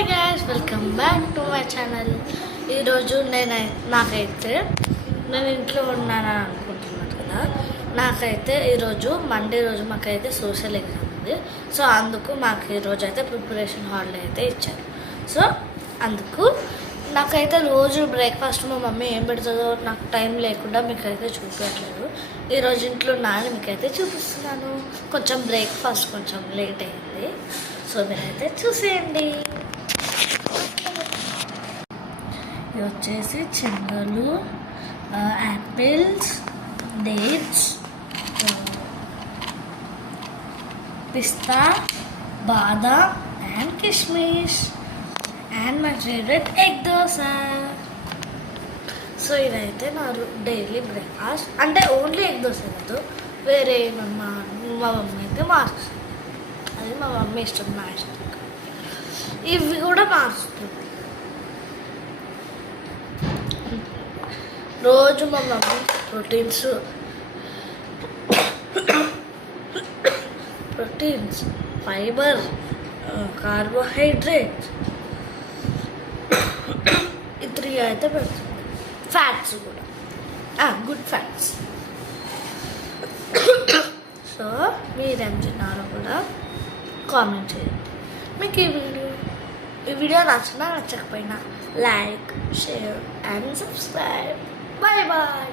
Hi guys, welcome back to my channel. ఈరోజు నాకైతే నేను ఇంట్లో ఉన్నానని అనుకుంటున్నాను కదా. నాకైతే ఈరోజు మండే రోజు మాకైతే సోషల్ ఎగ్జామ్ ఉంది. సో అందుకు మాకు ఈరోజు అయితే ప్రిపరేషన్ హాలిడే అయితే ఇచ్చారు. సో అందుకు నాకైతే రోజు బ్రేక్ఫాస్ట్ మా మమ్మీ ఏం పెడుతుందో నాకు టైం లేకుండా మీకైతే చూపించట్లేదు. ఈరోజు ఇంట్లో ఉన్నాను మీకైతే చూపిస్తున్నాను. కొంచెం బ్రేక్ఫాస్ట్ కొంచెం లేట్ అయింది, సో మీరైతే చూసేయండి. ఇవి వచ్చేసి శనగలు, apples, dates, pista, badam and కిస్మిస్ and my favourite egg dosa. So ఇదైతే నా డైలీ బ్రేక్ఫాస్ట్. అంటే ఓన్లీ ఎగ్ దోశ కాదు, వేరే మా మమ్మీ అయితే మార్చుతుంది. అది మా మమ్మీ ఇష్టం, నా ఇష్టం. ఇవి కూడా మార్చుతుంది రోజు. మా మమ్మీ ప్రోటీన్స్, ఫైబర్, కార్బోహైడ్రేట్స్ ఈ 3 అయితే పెడుతుంది. ఫ్యాట్స్ కూడా, గుడ్ ఫ్యాట్స్. సో మీరేం తిన్నారో కూడా కామెంట్ చేయండి. మీకు ఈ వీడియో నచ్చినా నచ్చకపోయినా like, share and subscribe. Bye bye.